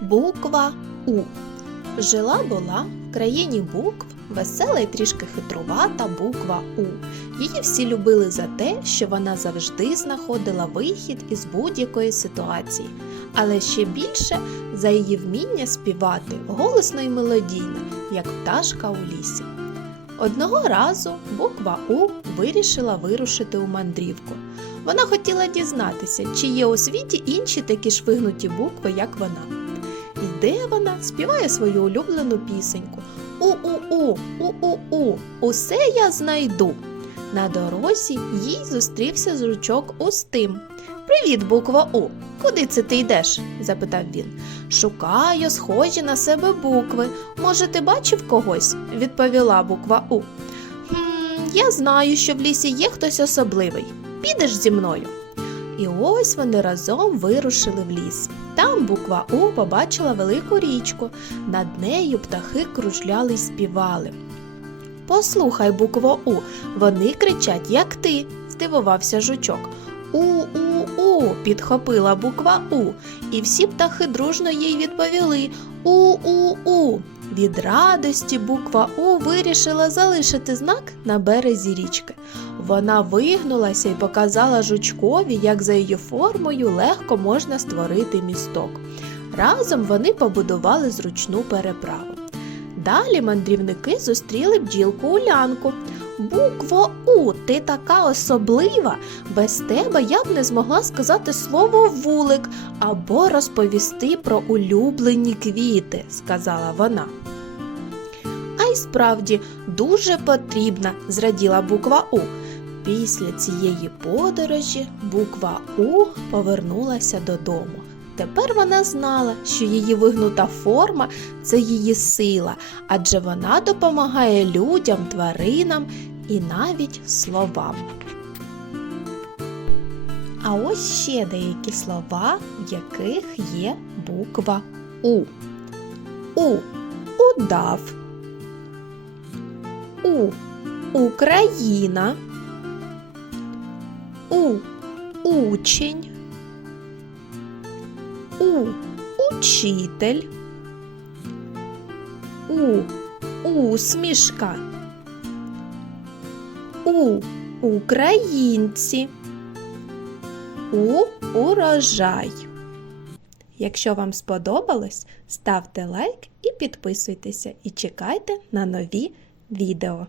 Буква У. Жила була в країні букв весела і трішки хитрувата буква У. Її всі любили за те, що вона завжди знаходила вихід із будь-якої ситуації, але ще більше за її вміння співати голосно і мелодійно, як пташка у лісі. Одного разу буква У вирішила вирушити у мандрівку. Вона хотіла дізнатися, чи є у світі інші такі ж вигнуті букви, як вона. Йде вона, співає свою улюблену пісеньку. У-у-у, у-у-у, усе я знайду. На дорозі їй зустрівся жучок Устим. Привіт, буква У. Куди це ти йдеш? запитав він. Шукаю схожі на себе букви. Може, ти бачив когось? відповіла буква У. Хм, я знаю, що в лісі є хтось особливий. Підеш зі мною. І ось вони разом вирушили в ліс. Там буква У побачила велику річку. Над нею птахи кружляли й співали. Послухай, буква У, вони кричать, як ти, здивувався жучок. У-у-у, підхопила буква У, і всі птахи дружно їй відповіли У-у-у. Від радості буква У вирішила залишити знак на березі річки. Вона вигнулася і показала жучкові, як за її формою легко можна створити місток. Разом вони побудували зручну переправу. Далі мандрівники зустріли бджілку Улянку. Букво У, ти така особлива. Без тебе я б не змогла сказати слово вулик або розповісти про улюблені квіти, сказала вона. А й справді дуже потрібна, зраділа буква У. Після цієї подорожі буква У повернулася додому. Тепер вона знала, що її вигнута форма це її сила, адже вона допомагає людям, тваринам і навіть словам. А ось ще деякі слова, в яких є буква У. У. Удав. У. Україна. У. Учень. У. Учитель. У. Усмішка. У. Українці. У. Урожай. Якщо вам сподобалось, ставте лайк і підписуйтеся, і чекайте на нові відео.